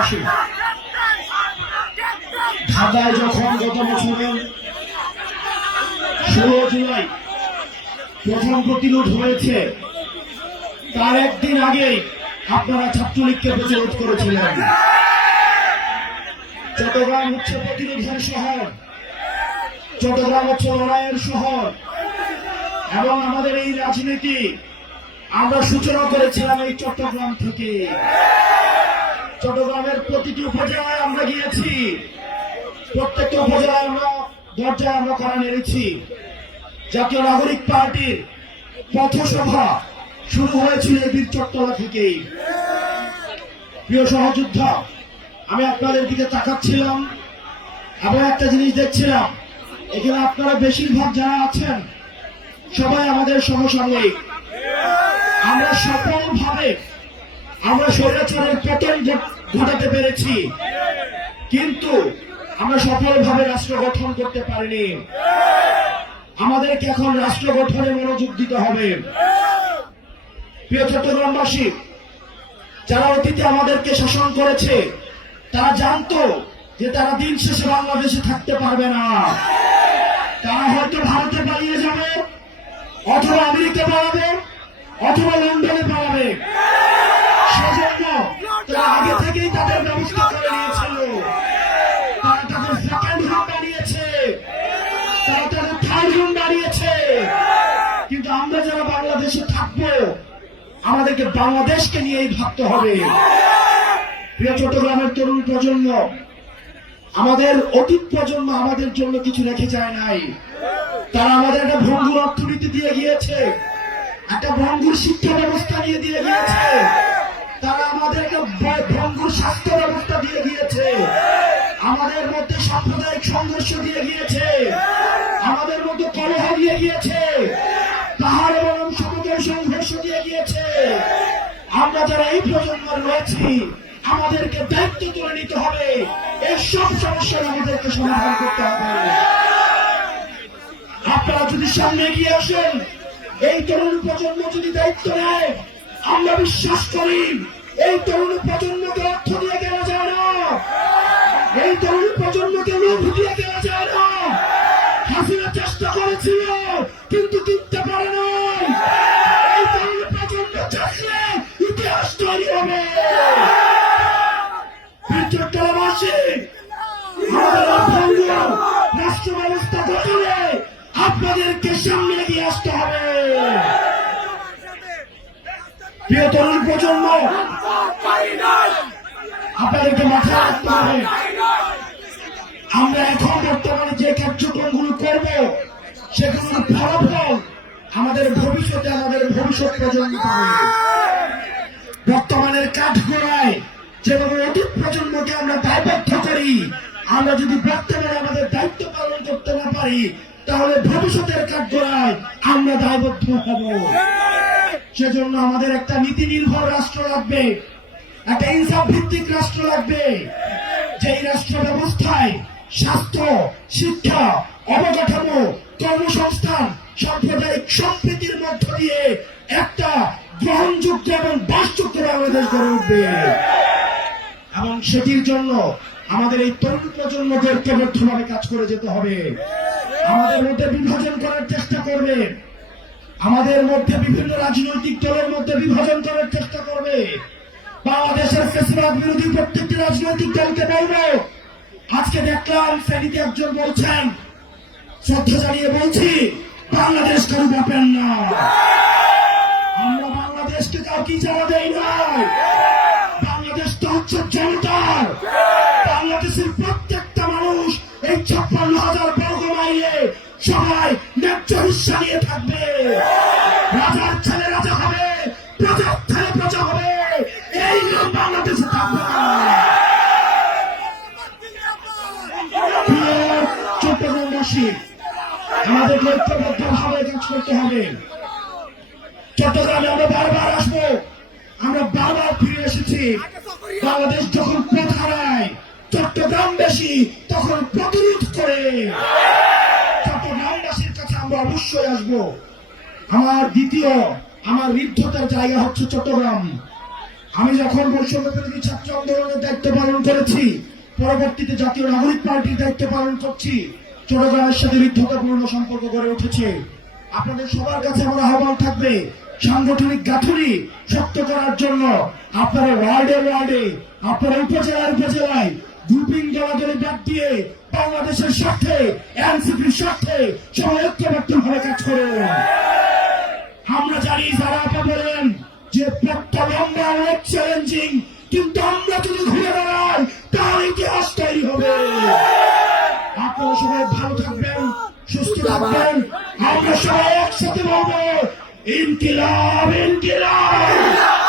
চট্টগ্রামবাসী, ঢাকায় যখন গত বছরের 16 জুলাই প্রথম প্রতিরোধ হয়েছে, তার একদিন আগেই আপনারা ছাত্রলীগকে প্রতিরোধ করেছিলেন। চট্টগ্রাম হচ্ছে প্রতিরোধের শহর, চট্টগ্রাম হচ্ছে লড়াইয়ের শহর, এবং আমাদের এই রাজনীতি আমরা সূচনা করেছিলাম এই চট্টগ্রাম থেকে। চট্টগ্রামের প্রতিটি উপজেলায় আমরা গিয়েছি, প্রত্যেকটা উপজেলায় আমরা দরজায় আমরা কড়া নেড়েছি। জাতীয় নাগরিক পার্টির পথসভা শুরু হয়েছিল এই বীরচট্টলা থেকেই। প্রিয় সহযোদ্ধা, আমি আপনাদের দিকে তাকাচ্ছিলাম এবং একটা জিনিস দেখছিলাম, এখানে আপনারা বেশিরভাগ যারা আছেন সবাই আমাদের সমসাময়িক। আমরা সফলভাবে আমরা স্বৈরাচারের পতন ঘটাতে পেরেছি, কিন্তু আমরা সফলভাবে রাষ্ট্র গঠন করতে পারিনি। আমাদেরকে এখন রাষ্ট্র গঠনে মনোযোগ দিতে হবে। প্রিয় চট্টগ্রামবাসী, যারা অতীতে আমাদেরকে শাসন করেছে তারা জানতো যে তারা দিন শেষে বাংলাদেশে থাকতে পারবে না। তারা হয়তো ভারতে পালিয়ে যাবে, অথবা আমেরিকা পালাবে, অথবা লন্ডনে পালাবে। সেজন্য তারা আগে থেকেই তাদের ব্যবস্থা করে নিয়েছিল। তারা তাদের সেকেন্ড হোম বানিয়েছে, তারা তাদের থার্ড হোম বানিয়েছে। কিন্তু আমরা যারা বাংলাদেশে থাকবো, আমাদেরকে বাংলাদেশকে নিয়েই ভাবতে হবে। প্রিয় চট্টগ্রামের তরুণ প্রজন্ম, আমাদের অতীত প্রজন্ম আমাদের জন্য কিছু রেখে যায় নাই। তারা আমাদের একটা ভঙ্গুর অর্থনীতি দিয়ে গিয়েছে, একটা ভঙ্গুর শিক্ষা ব্যবস্থা দিয়ে গিয়েছে, তারা আমাদের একটা ভঙ্গুর স্বাস্থ্য ব্যবস্থা দিয়ে গিয়েছে, আমাদের মধ্যে সাম্প্রদায়িক সংঘর্ষ দিয়ে গিয়েছে, আমাদের মধ্যে কলহ দিয়ে গিয়েছে, পাহাড় এবং সমতল সংঘর্ষ দিয়ে গিয়েছে। আমরা যারা এই প্রজন্মের রয়েছি, আমাদেরকে দায়িত্ব তুলে নিতে হবে। এই সব সমস্যার আমাদেরকে সমাধান করতে হবে। আপনারা যদি সামনে এগিয়ে আসেন, এই তরুণ প্রজন্ম যদি দায়িত্ব নেয়, আমরা বিশ্বাস করি এই তরুণ প্রজন্মকে অর্থ দিয়ে কেনা যায় না, এই তরুণ প্রজন্মকে লোভ দিয়ে কেনা যায় না। হাসিনা চেষ্টা করেছিল কিন্তু জিততে পারে নাই। এই তরুণ প্রজন্ম চাইলে ইতিহাস তৈরি হবে। চট্টগ্রামবাসী, আমাদের রাষ্ট্র ব্যবস্থা গঠনে আপনাদেরকে সামনে এগিয়ে আসতে হবে। প্রিয় তরুণ প্রজন্ম, আপনাদেরকে মাথায় রাখতে হবে, আমরা এখন বর্তমানে যে কার্যক্রমগুলো করব সেগুলোর ফলাফল আমাদের ভবিষ্যতে আমাদের ভবিষ্যৎ প্রজন্ম পাবে। বর্তমানের কাঠগড়ায় যেভাবে অতীত প্রজন্মকে আমরা দায়বদ্ধ করি, আমরা যদি বর্তমানে আমাদের দায়িত্ব পালন করতে না পারি, তাহলে ভবিষ্যতের কাঠগড়ায় আমরা দায়বদ্ধ হব। সেজন্য আমাদের একটা নীতি নির্ভর রাষ্ট্র লাগবে, একটা ইনসাফ ভিত্তিক রাষ্ট্র লাগবে, যেই রাষ্ট্র ব্যবস্থায় স্বাস্থ্য, শিক্ষা, অবকাঠামো, কর্মসংস্থান, সাম্প্রদায়িক সম্প্রীতির মধ্য দিয়ে একটা গ্রহণযোগ্য এবং বাসযোগ্য বাংলাদেশ গড়ে উঠবে। এবং সেটির জন্য আমাদের এই তরুণ প্রজন্মকে ঐক্যবদ্ধভাবে কাজ করে যেতে হবে। আমাদের মধ্যে বিভাজন করার চেষ্টা করবে, আমাদের মধ্যে বিভিন্ন রাজনৈতিক দলের মধ্যে বিভাজন করার চেষ্টা করবে। বাংলাদেশের ফ্যাসিবাদ বিরোধী প্রত্যেকটি রাজনৈতিক দলকে বলবো, আজকে দেখলাম ফেনীতে একজন বলছেন, শ্রদ্ধা জানিয়ে বলছি, বাংলাদেশ কারো ব্যাপার না। আমরা বাংলাদেশকে কাউকে যাওয়া দেই নাই। বাংলাদেশ তো হচ্ছে জনতার। বাংলাদেশের প্রত্যেকটা মানুষ এই 56,000 বর্গ মাইলে সবাই ন্যায্য হিস্সা নিয়ে থাকবে। রাজার ছেলে রাজা হবে, প্রজার ছেলে প্রজা হবে, এই নিয়ম বাংলাদেশে থাকবে না। চট্টগ্রামবাসী, আমাদেরকে ঐক্যবদ্ধভাবে কাজ করতে হবে। চট্টগ্রামে আমরা বারবার আসবো, আমরা বারবার ফিরে এসেছি। বাংলাদেশ যখন পথ হারায়, চট্টগ্রাম বেশি তখন প্রতিরোধ করে। চট্টগ্রামবাসীর কাছে আমরা অবশ্যই আসবো। আমার দ্বিতীয়, আমার ঋদ্ধতার জায়গা হচ্ছে চট্টগ্রাম। আমি যখন বৈষম্য বিরোধী ছাত্র আন্দোলনের দায়িত্ব পালন করেছি, পরবর্তীতে জাতীয় নাগরিক পার্টির দায়িত্ব পালন করছি, চট্টগ্রামের সাথে মিত্রতাপূর্ণ সম্পর্ক গড়ে উঠেছে। আপনাদের সবার কাছে আমার আহ্বান থাকবে, সাংগঠনিক গাঁথুনি শক্ত করার জন্য আপনারা ওয়ার্ডে ওয়ার্ডে, আপনারা উপজেলায় উপজেলায় গ্রুপিং দলাদলি বাদ দিয়ে বাংলাদেশের স্বার্থে, এনসিপির স্বার্থে সবাই ঐক্যবদ্ধভাবে কাজ করুন। আমরা জানি যারা আপা বলেন যে পথটা লম্বা, অনেক চ্যালেঞ্জিং, কিন্তু আমরা যদি ঘুরে দাঁড়াই তার ইতিহাস তৈরি হবে। আপনারা সবাই ভালো থাকবেন, সুস্থ থাকবেন। আমরা সবাই একসাথে বলবো ইনকিলাব, ইনকিলাব।